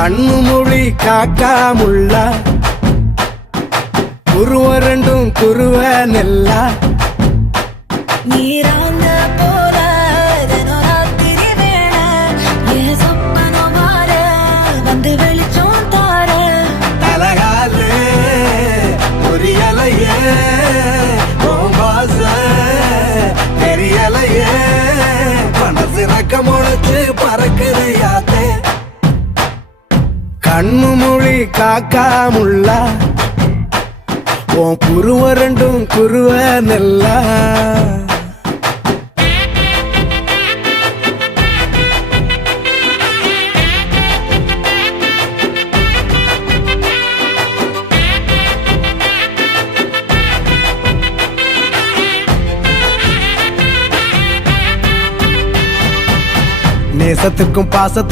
கண்ணு மொழி காக்காமுள்ள குருவரண்டும் குருவ நெல்லா நீராங்க போல ராத்திரி வேண என் சொப்பனம் மாற வந்து வெளிச்சம் தார தலகாலு புரியலையே பாச தெரியலையே மனசு ரக்க முளைச்சு பறக்குதையாத்தே கண்ணு மொழி காக்காமுள்ள உன் குருவரண்டும் குருவ நெல்லா நேசத்துக்கும் பாசத்துக்கும்